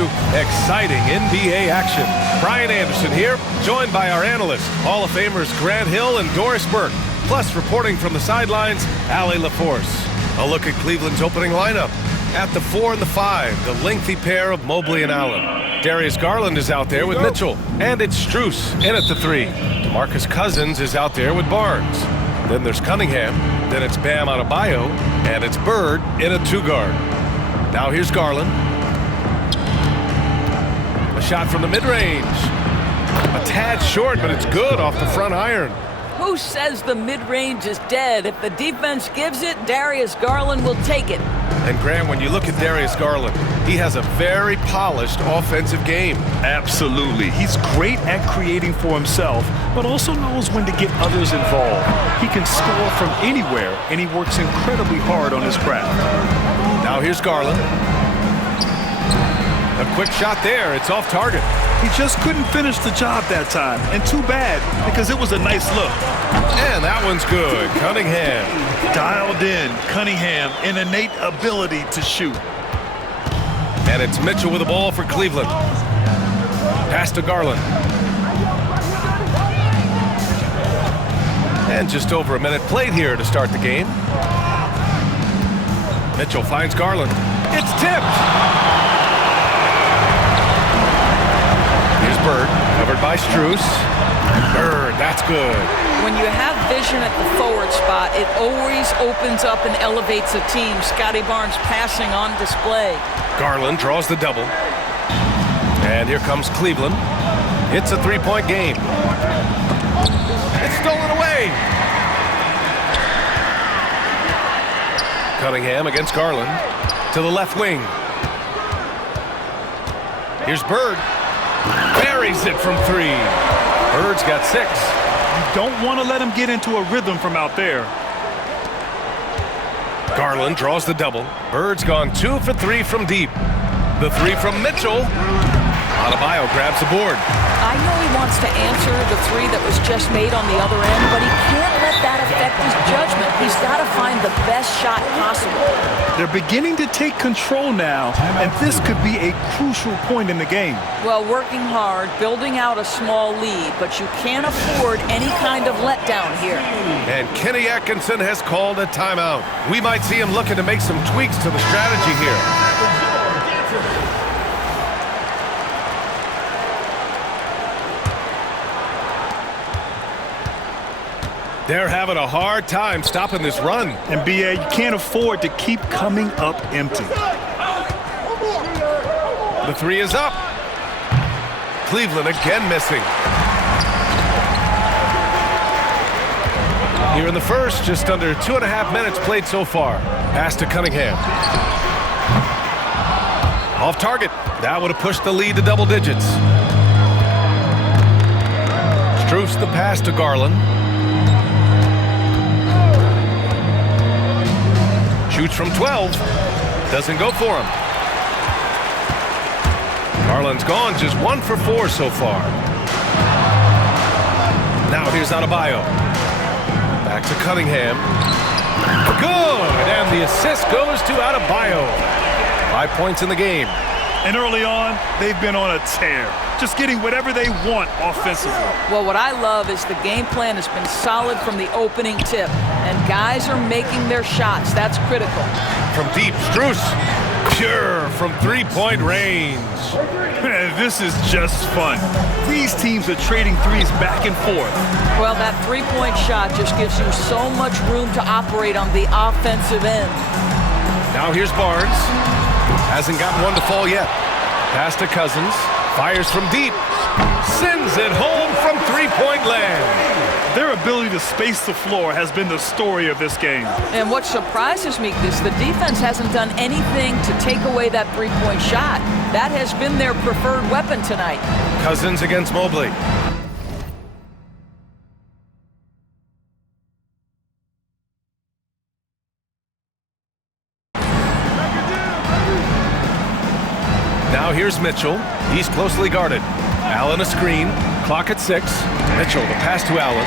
you exciting NBA action. Brian Anderson here, joined by our analysts, Hall of Famers Grant Hill and Doris Burke. Plus, reporting from the sidelines, Allie LaForce. A look at Cleveland's opening lineup. At the 4 and the 5, the lengthy pair of Mobley and Allen. Darius Garland is out there with Mitchell. And it's Strus in at the 3. DeMarcus Cousins is out there with Barnes. Then there's Cunningham. Then it's Bam Adebayo. And it's Bird in a 2 guard. Now here's Garland. A shot from the mid-range. A tad short, but it's good off the front iron. Who says the mid-range is dead? If the defense gives it, Darius Garland will take it. And Graham, when you look at Darius Garland, he has a very polished offensive game. Absolutely. He's great at creating for himself, but also knows when to get others involved. He can score from anywhere, and he works incredibly hard on his craft. Now here's Garland. A quick shot there. It's off target. He just couldn't finish the job that time, and too bad, because it was a nice look. And that one's good. Cunningham. Dialed in. Cunningham, an innate ability to shoot. And it's Mitchell with the ball for Cleveland. Pass to Garland. And just over a minute played here to start the game. Mitchell finds Garland. It's tipped. Here's Bird, covered by Strus. Bird, that's good. When you have vision at the forward spot, it always opens up and elevates a team. Scotty Barnes passing on display. Garland draws the double. And here comes Cleveland. It's a 3-point game. It's stolen away. Cunningham against Garland. To the left wing. Here's Bird. Buries it from 3. Bird's got 6. You don't want to let him get into a rhythm from out there. Garland draws the double. Bird's gone 2 for 3 from deep. The 3 from Mitchell. Adebayo grabs the board. I know he wants to answer the 3 that was just made on the other end, but he can't let that affect his judgment. He's got to find the best shot possible. They're beginning to take control now, and this could be a crucial point in the game. Well, working hard, building out a small lead, but you can't afford any kind of letdown here. And Kenny Atkinson has called a timeout. We might see him looking to make some tweaks to the strategy here. They're having a hard time stopping this run. And BA, you can't afford to keep coming up empty. The 3 is up. Cleveland again missing. Here in the first, just under 2.5 minutes played so far. Pass to Cunningham. Off target. That would have pushed the lead to double digits. Strus the pass to Garland. Shoots from 12. Doesn't go for him. Garland's gone just 1 for 4 so far. Now here's Adebayo. Back to Cunningham. Good! And the assist goes to Adebayo. 5 points in the game. And early on, they've been on a tear. Just getting whatever they want offensively. Well, what I love is the game plan has been solid from the opening tip. And guys are making their shots. That's critical. From deep, Strus. Pure from 3-point range. This is just fun. These teams are trading threes back and forth. Well, that 3-point shot just gives you so much room to operate on the offensive end. Now here's Barnes. Hasn't gotten one to fall yet. Pass to Cousins. Fires from deep. Sends it home from 3-point land. Their ability to space the floor has been the story of this game. And what surprises me is the defense hasn't done anything to take away that 3-point shot. That has been their preferred weapon tonight. Cousins against Mobley. Now here's Mitchell. He's closely guarded. Allen a screen. Clock at 6. Mitchell, the pass to Allen.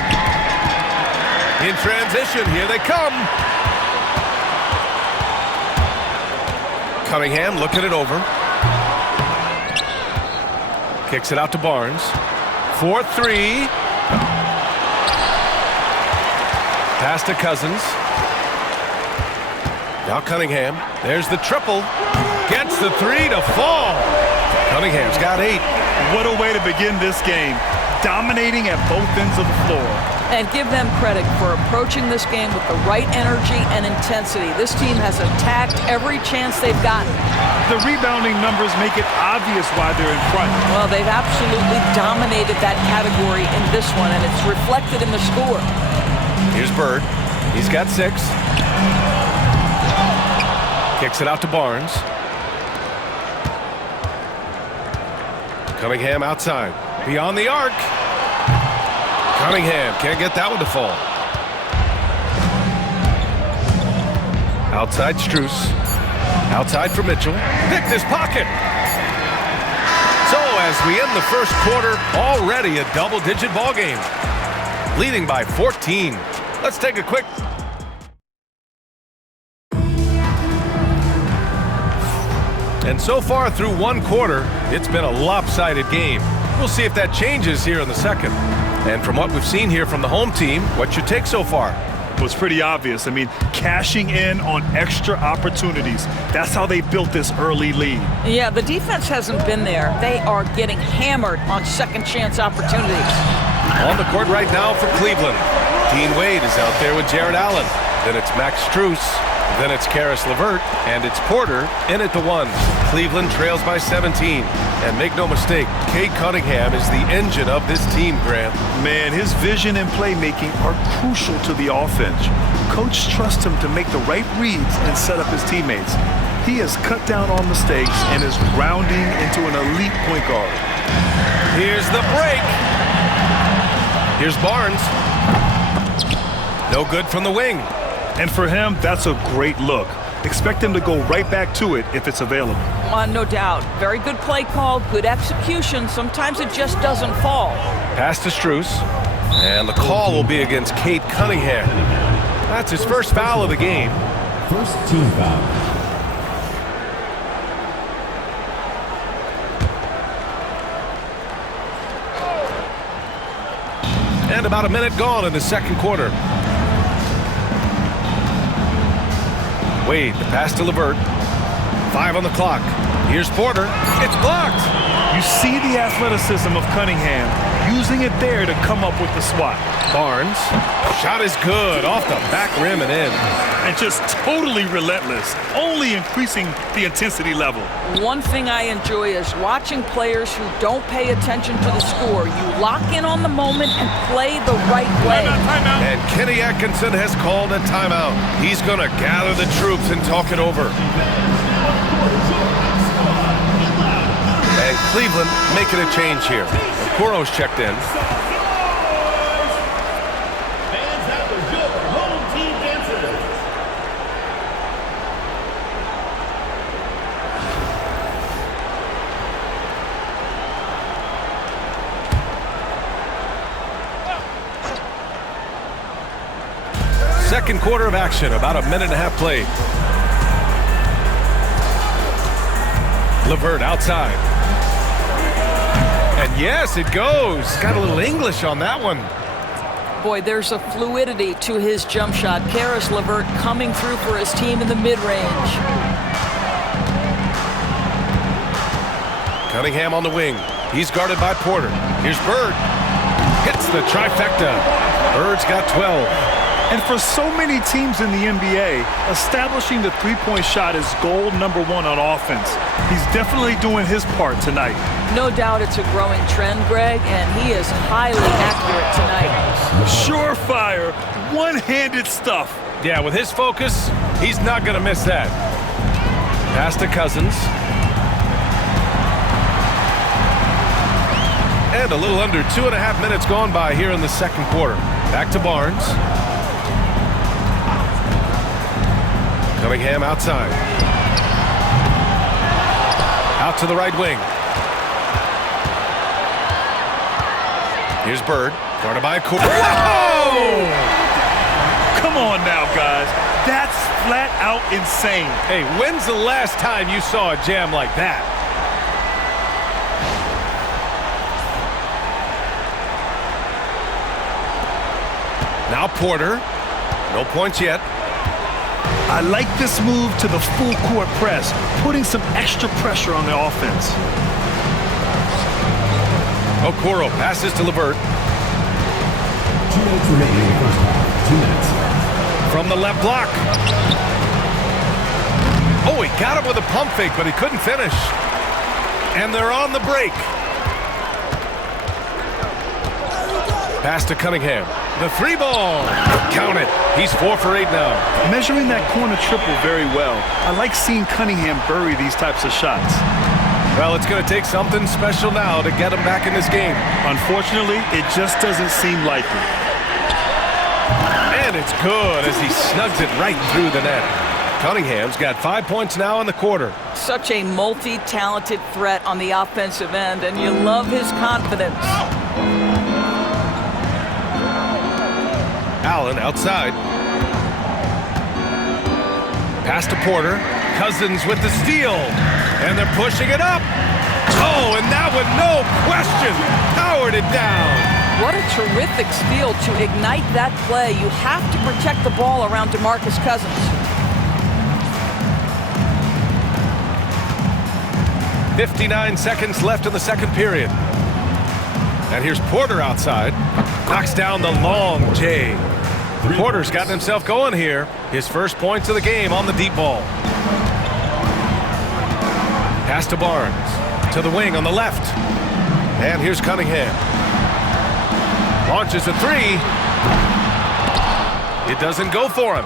In transition, here they come. Cunningham looking it over. Kicks it out to Barnes. 4-3. Pass to Cousins. Now Cunningham. There's the triple. Gets the three to fall. Cunningham's got 8. What a way to begin this game. Dominating at both ends of the floor. And give them credit for approaching this game with the right energy and intensity. This team has attacked every chance they've gotten. The rebounding numbers make it obvious why they're in front. Well, they've absolutely dominated that category in this one, and it's reflected in the score. Here's Bird. He's got 6. Kicks it out to Barnes. Cunningham outside. Beyond the arc. Cunningham can't get that one to fall. Outside Strus. Outside for Mitchell. Picked his pocket. So as we end the first quarter, already a double-digit ball game. Leading by 14. Let's take a quick... And so far through one quarter, it's been a lopsided game. We'll see if that changes here in the second. And from what we've seen here from the home team, what's your take so far? Well, it's pretty obvious. I mean, cashing in on extra opportunities. That's how they built this early lead. Yeah, the defense hasn't been there. They are getting hammered on second chance opportunities. On the court right now for Cleveland. Dean Wade is out there with Jared Allen. Then it's Max Strus. Then it's Caris LeVert, and it's Porter in at the 1. Cleveland trails by 17. And make no mistake, Cade Cunningham is the engine of this team, Grant. Man, his vision and playmaking are crucial to the offense. Coach trusts him to make the right reads and set up his teammates. He has cut down on mistakes and is rounding into an elite point guard. Here's the break. Here's Barnes. No good from the wing. And for him, that's a great look. Expect him to go right back to it if it's available. No doubt. Very good play call, good execution. Sometimes it just doesn't fall. Pass to Strus. And the call will be against Cade Cunningham. That's his first foul of the game. First team foul. And about a minute gone in the second quarter. Wade, the pass to LeVert. 5 on the clock. Here's Porter. It's blocked. You see the athleticism of Cunningham, using it there to come up with the swat. Barnes. Shot is good. Off the back rim and in. And just totally relentless, only increasing the intensity level. One thing I enjoy is watching players who don't pay attention to the score. You lock in on the moment and play the right way. Timeout. And Kenny Atkinson has called a timeout. He's going to gather the troops and talk it over. And Cleveland making a change here. Okoro's checked in. Second quarter of action, about a minute and a half played. LeVert outside. And yes, it goes. Got a little English on that one. Boy, there's a fluidity to his jump shot. Caris LeVert coming through for his team in the mid-range. Cunningham on the wing. He's guarded by Porter. Here's Bird. Hits the trifecta. Bird's got 12. And for so many teams in the NBA, establishing the three-point shot is goal number 1 on offense. He's definitely doing his part tonight. No doubt it's a growing trend, Greg, and he is highly accurate tonight. Surefire, one-handed stuff. Yeah, with his focus, he's not going to miss that. Pass to Cousins. And a little under 2.5 minutes gone by here in the second quarter. Back to Barnes. Cunningham outside. Out to the right wing. Here's Bird. Guarded by Cooper. Whoa! Come on now, guys. That's flat out insane. Hey, when's the last time you saw a jam like that? Now Porter. No points yet. I like this move to the full court press, putting some extra pressure on the offense. Okoro passes to LeVert. 2 minutes remaining in the first half. 2 minutes. From the left block. Oh, he got him with a pump fake, but he couldn't finish. And they're on the break. Pass to Cunningham. The 3-ball. Count it. He's 4 for 8 now. Measuring that corner triple very well. I like seeing Cunningham bury these types of shots. Well, it's going to take something special now to get him back in this game. Unfortunately, it just doesn't seem likely. And it's good as he snugs it right through the net. Cunningham's got 5 points now in the quarter. Such a multi-talented threat on the offensive end, and you love his confidence. Allen outside. Pass to Porter. Cousins with the steal. And they're pushing it up. Oh, and that one, no question, powered it down. What a terrific steal to ignite that play. You have to protect the ball around DeMarcus Cousins. .59 seconds left in the second period. And here's Porter outside. Knocks down the long J. Porter's gotten himself going here. His first points of the game on the deep ball. Pass to Barnes. To the wing on the left. And here's Cunningham. Launches a 3. It doesn't go for him.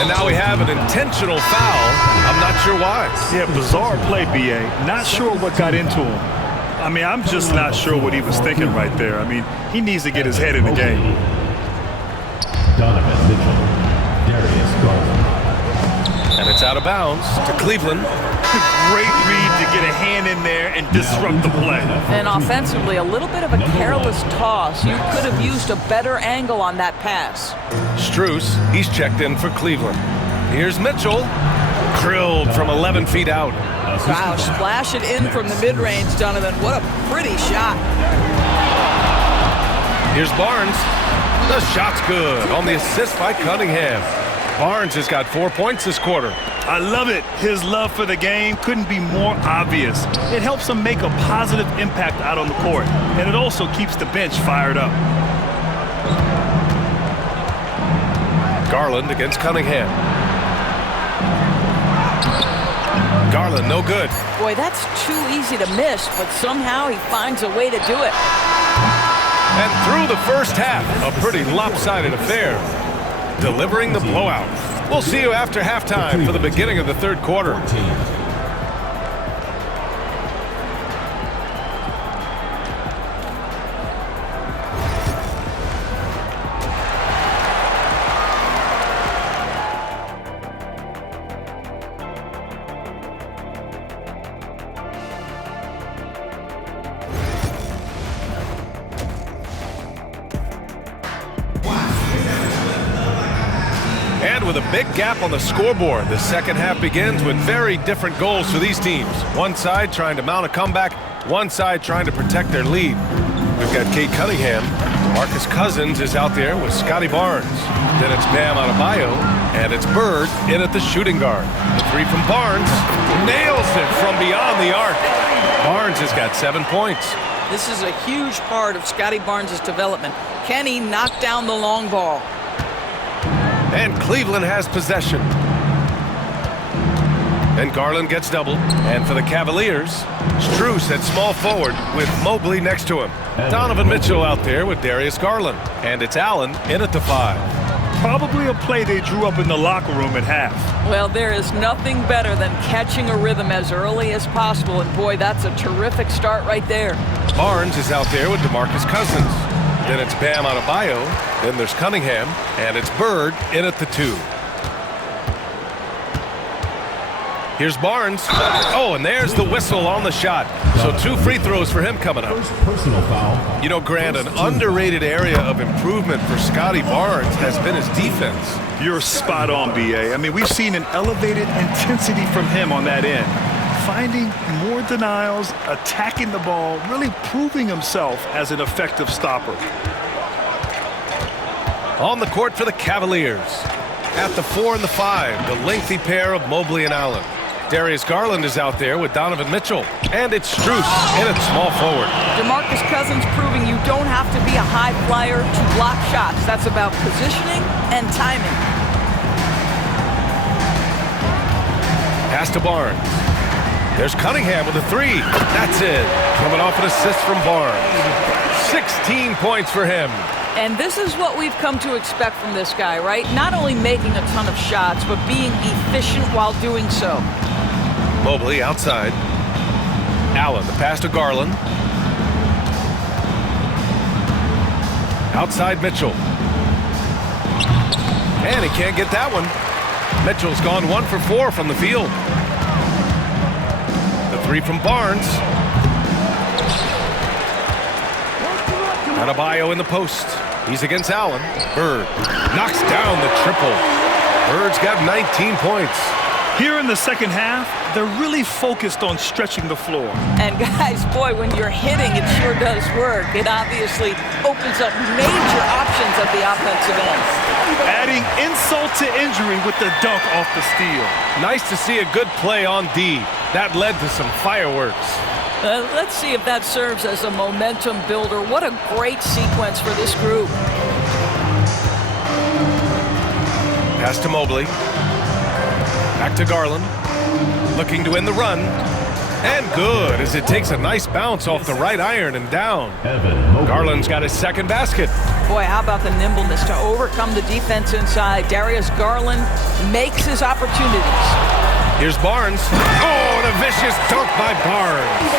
And now we have an intentional foul. I'm not sure why. Yeah, bizarre play, BA. Not sure what got into him. I mean, I'm just not sure what he was thinking right there. I mean, he needs to get his head in the game. Donovan Mitchell. Darius Garland. And it's out of bounds to Cleveland. Great read to get a hand in there and disrupt the play. And offensively, a little bit of a careless toss. You could have used a better angle on that pass. Strus, he's checked in for Cleveland. Here's Mitchell. Drilled from 11 feet out. Wow, splash it in from the mid-range, Donovan. What a pretty shot. Here's Barnes. The shot's good on the assist by Cunningham. Barnes has got 4 points this quarter. I love it. His love for the game couldn't be more obvious. It helps him make a positive impact out on the court, and it also keeps the bench fired up. Garland against Cunningham. Garland, no good. Boy, that's too easy to miss, but somehow he finds a way to do it. And through the first half, a pretty lopsided affair. Delivering the blowout. We'll see you after halftime for the beginning of the third quarter. And with a big gap on the scoreboard, the second half begins with very different goals for these teams. One side trying to mount a comeback, one side trying to protect their lead. We've got Kate Cunningham. Marcus Cousins is out there with Scotty Barnes. Then it's Bam Adebayo, and it's Bird in at the shooting guard. The 3 from Barnes nails it from beyond the arc. Barnes has got 7 points. This is a huge part of Scotty Barnes' development. Can he knock down the long ball? And Cleveland has possession. And Garland gets doubled. And for the Cavaliers, Strus at small forward with Mobley next to him. Donovan Mitchell out there with Darius Garland. And it's Allen in at the 5. Probably a play they drew up in the locker room at half. Well, there is nothing better than catching a rhythm as early as possible. And boy, that's a terrific start right there. Barnes is out there with DeMarcus Cousins. Then it's Bam Adebayo. Then there's Cunningham. And it's Bird in at the 2. Here's Barnes. Oh, and there's the whistle on the shot. So 2 free throws for him coming up. First personal foul. You know, Grant, an underrated area of improvement for Scotty Barnes has been his defense. You're spot on, BA. I mean, we've seen an elevated intensity from him on that end. Finding more denials, attacking the ball, really proving himself as an effective stopper. On the court for the Cavaliers. At the 4 and the 5, the lengthy pair of Mobley and Allen. Darius Garland is out there with Donovan Mitchell. And it's Strus in at small forward. DeMarcus Cousins proving you don't have to be a high flyer to block shots. That's about positioning and timing. Pass to Barnes. There's Cunningham with a 3. That's it. Coming off an assist from Barnes. 16 points for him. And this is what we've come to expect from this guy, right? Not only making a ton of shots, but being efficient while doing so. Mobley outside. Allen, the pass to Garland. Outside Mitchell. And he can't get that one. Mitchell's gone 1 for 4 from the field. The 3 from Barnes. Adebayo in the post. He's against Allen. Bird knocks down the triple. Bird's got 19 points. Here in the second half, they're really focused on stretching the floor. And guys, boy, when you're hitting, it sure does work. It obviously opens up major options at the offensive end. Adding insult to injury with the dunk off the steal. Nice to see a good play on D. That led to some fireworks. Let's see if that serves as a momentum builder. What a great sequence for this group. Pass to Mobley. Back to Garland. Looking to end the run. And good, as it takes a nice bounce off the right iron and down. Garland's got his second basket. Boy, how about the nimbleness to overcome the defense inside. Darius Garland makes his opportunities. Here's Barnes. Oh, and a vicious dunk by Barnes.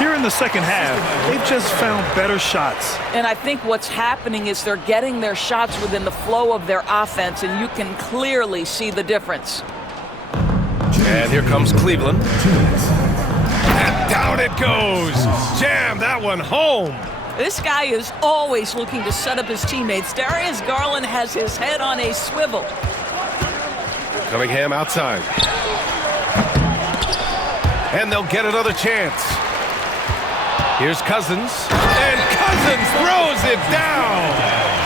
Here in the second half, they've just found better shots. And I think what's happening is they're getting their shots within the flow of their offense, and you can clearly see the difference. And here comes Cleveland. And down it goes. Jam that one home. This guy is always looking to set up his teammates. Darius Garland has his head on a swivel. Cunningham outside. And they'll get another chance. Here's Cousins. And Cousins throws it down.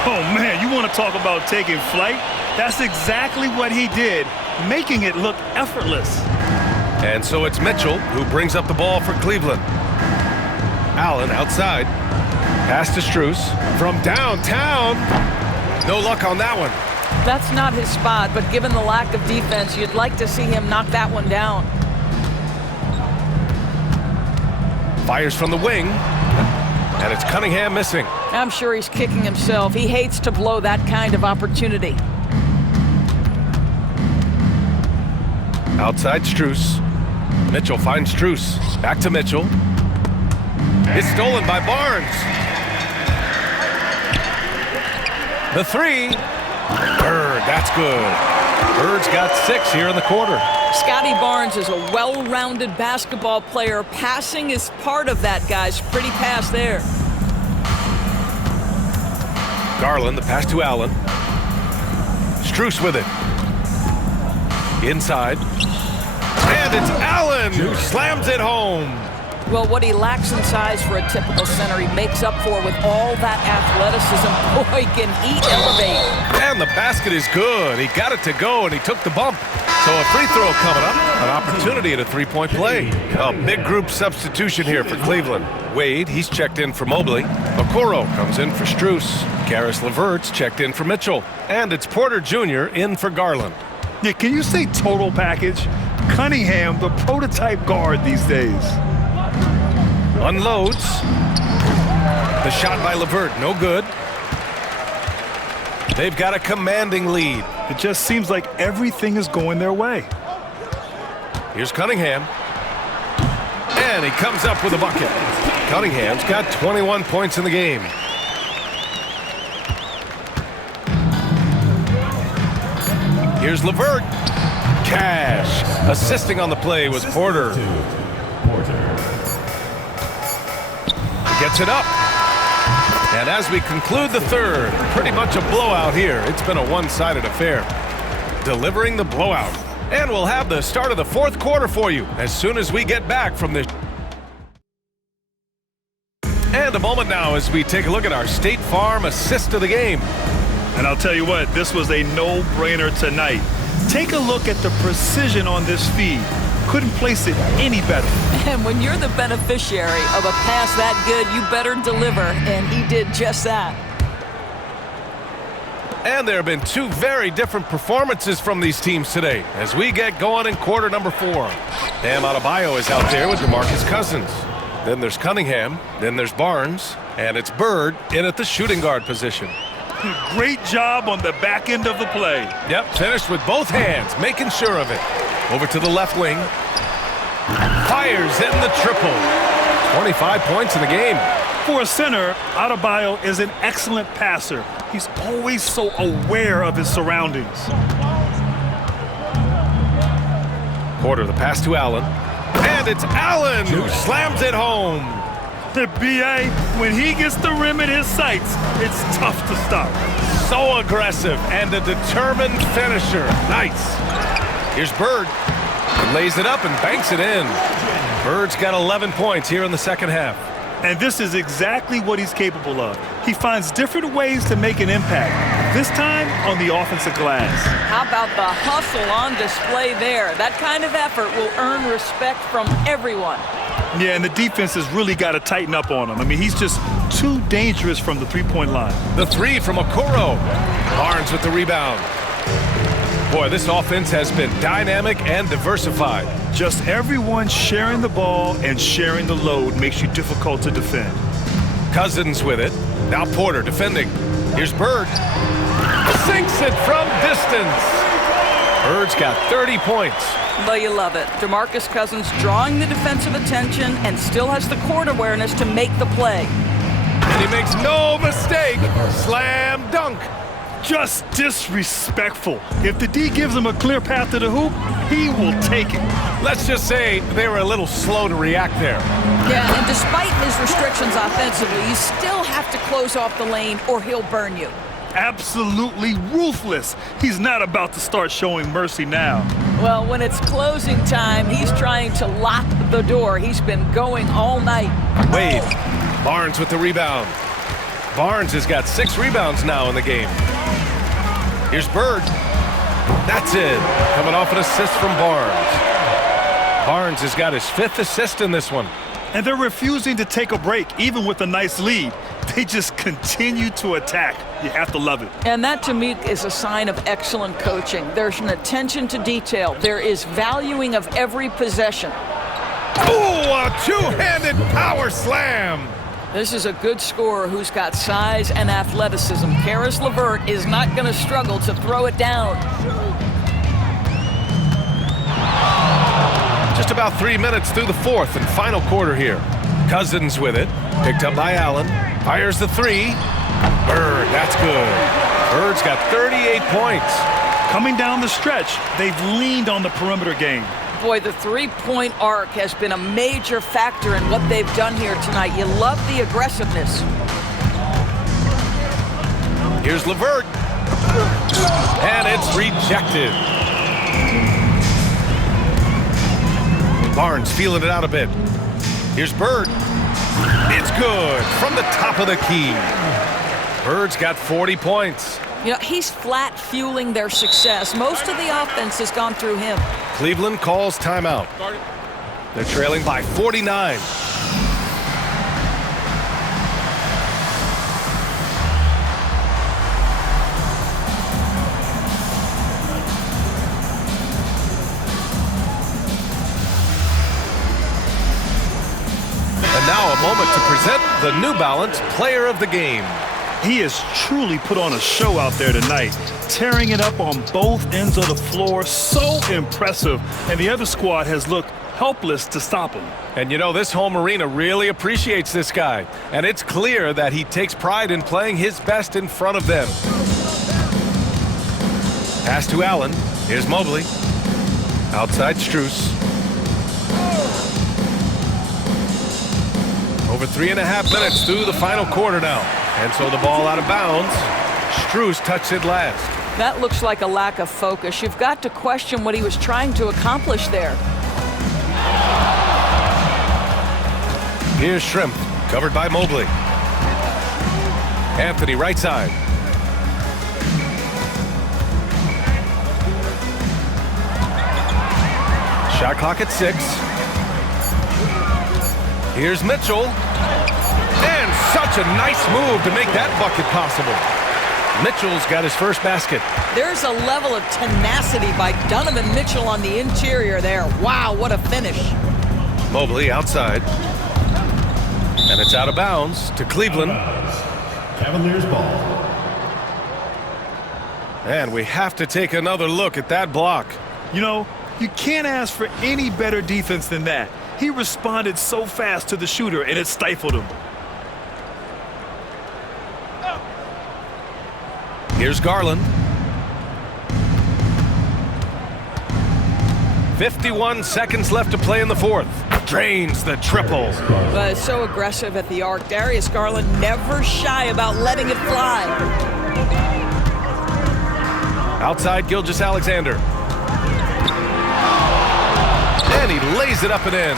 Oh, man, you want to talk about taking flight? That's exactly what he did, making it look effortless. And so it's Mitchell who brings up the ball for Cleveland. Allen outside. Pass to Strus from downtown. No luck on that one. That's not his spot, but given the lack of defense, you'd like to see him knock that one down. Fires from the wing. And it's Cunningham missing. I'm sure he's kicking himself. He hates to blow that kind of opportunity. Outside Strus. Mitchell finds Strus. Back to Mitchell. It's stolen by Barnes. The 3. Bird, that's good. Bird's got 6 here in the quarter. Scotty Barnes is a well-rounded basketball player. Passing is part of that, guys. Pretty pass there. Garland, the pass to Allen. Strus with it. Inside. And it's Allen who slams it home. Well, what he lacks in size for a typical center, he makes up for with all that athleticism. Boy, can he elevate. And the basket is good. He got it to go, and he took the bump. So a free throw coming up. An opportunity at a three-point play. A big group substitution here for Cleveland. Wade, he's checked in for Mobley. Okoro comes in for Strus. Karis LeVert's checked in for Mitchell. And it's Porter Jr. in for Garland. Yeah, can you say total package? Cunningham, the prototype guard these days. Unloads. The shot by LeVert, no good. They've got a commanding lead. It just seems like everything is going their way. Here's Cunningham. And he comes up with a bucket. Cunningham's got 21 points in the game. Here's LeVert. Cash. Assisting on the play was Porter. Gets it up. And as we conclude the third, pretty much a blowout here. It's been a one-sided affair. Delivering the blowout. And we'll have the start of the fourth quarter for you as soon as we get back from this. And a moment now as we take a look at our State Farm assist of the game. And I'll tell you what, this was a no-brainer tonight. Take a look at the precision on this feed. Couldn't place it any better. And when you're the beneficiary of a pass that good, you better deliver, and he did just that. And there have been two very different performances from these teams today as we get going in quarter number 4. Bam Adebayo is out there with DeMarcus Cousins. Then there's Cunningham, then there's Barnes, and it's Bird in at the shooting guard position. Great job on the back end of the play. Yep, finished with both hands, making sure of it. Over to the left wing. Fires in the triple. 25 points in the game. For a center, Adebayo is an excellent passer. He's always so aware of his surroundings. Porter, the pass to Allen. And it's Allen who slams it home. The BA, when he gets the rim in his sights, it's tough to stop. So aggressive and a determined finisher. Nice. Here's Bird. He lays it up and banks it in. Bird's got 11 points here in the second half. And this is exactly what he's capable of. He finds different ways to make an impact, this time on the offensive glass. How about the hustle on display there? That kind of effort will earn respect from everyone. Yeah, and the defense has really got to tighten up on him. I mean, he's just too dangerous from the three-point line. The three from Okoro. Barnes with the rebound. Boy, this offense has been dynamic and diversified. Just everyone sharing the ball and sharing the load makes you difficult to defend. Cousins with it. Now Porter defending. Here's Bird. Sinks it from distance. Bird's got 30 points. Well, you love it. DeMarcus Cousins drawing the defensive attention and still has the court awareness to make the play. And he makes no mistake. Slam dunk. Just disrespectful. If the D gives him a clear path to the hoop, he will take it. Let's just say they were a little slow to react there. Yeah, and despite his restrictions offensively, you still have to close off the lane or he'll burn you. Absolutely ruthless. He's not about to start showing mercy now. Well, when it's closing time, he's trying to lock the door. He's been going all night. Wade. Barnes with the rebound. Barnes has got 6 rebounds now in the game. Here's Bird. That's it. Coming off an assist from Barnes. Barnes has got his 5th assist in this one. And they're refusing to take a break, even with a nice lead. They just continue to attack. You have to love it. And that, to me, is a sign of excellent coaching. There's an attention to detail. There is valuing of every possession. Ooh, a two-handed power slam. This is a good scorer who's got size and athleticism. Caris LeVert is not going to struggle to throw it down. Just about 3 minutes through the 4th and final quarter here. Cousins with it. Picked up by Allen. Fires the 3. Bird, that's good. Bird's got 38 points. Coming down the stretch, they've leaned on the perimeter game. Boy, the three-point arc has been a major factor in what they've done here tonight. You love the aggressiveness. Here's LeVert. And it's rejected. Barnes feeling it out a bit. Here's Bird. It's good from the top of the key. Bird's got 40 points. You know, he's flat fueling their success. Most of the offense has gone through him. Cleveland calls timeout. They're trailing by 49. And now a moment to present the New Balance Player of the Game. He has truly put on a show out there tonight, tearing it up on both ends of the floor. So impressive, and the other squad has looked helpless to stop him. And you know, this home arena really appreciates this guy, and it's clear that he takes pride in playing his best in front of them. Pass to Allen. Here's Mobley. Outside Strus. Over 3.5 minutes through the final quarter now. And so the ball out of bounds. Strus touched it last. That looks like a lack of focus. You've got to question what he was trying to accomplish there. Here's Shrimp, covered by Mobley. Anthony, right side. Shot clock at 6. Here's Mitchell. And such a nice move to make that bucket possible. Mitchell's got his first basket. There's a level of tenacity by Donovan Mitchell on the interior there. Wow, what a finish. Mobley outside. And it's out of bounds to Cleveland. Cavaliers ball. And we have to take another look at that block. You know, you can't ask for any better defense than that. He responded so fast to the shooter, and it stifled him. Here's Garland. 51 seconds left to play in the fourth. Drains the triple. So aggressive at the arc. Darius Garland never shy about letting it fly. Outside Gilgeous-Alexander. And he lays it up and in.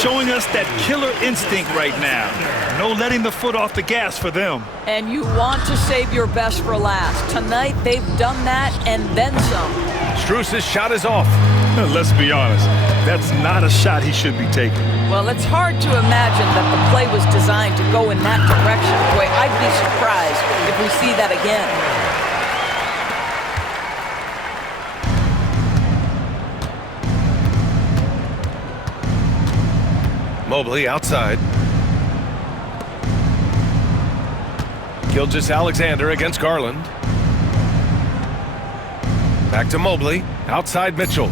Showing us that killer instinct right now. No letting the foot off the gas for them. And you want to save your best for last. Tonight, they've done that and then some. Strus's shot is off. Let's be honest, that's not a shot he should be taking. Well, it's hard to imagine that the play was designed to go in that direction. Boy, I'd be surprised if we see that again. Mobley outside. Gilgeous-Alexander against Garland. Back to Mobley. Outside Mitchell.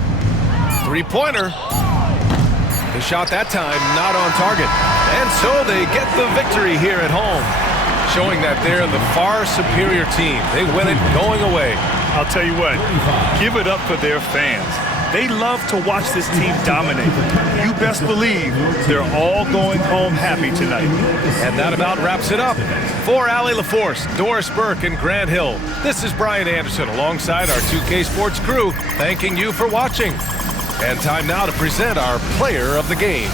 Three-pointer. The shot that time not on target. And so they get the victory here at home. Showing that they're the far superior team. They win it going away. I'll tell you what, give it up for their fans. They love to watch this team dominate. You best believe they're all going home happy tonight. And that about wraps it up. For Allie LaForce, Doris Burke, and Grant Hill, this is Brian Anderson alongside our 2K Sports crew, thanking you for watching. And time now to present our player of the game.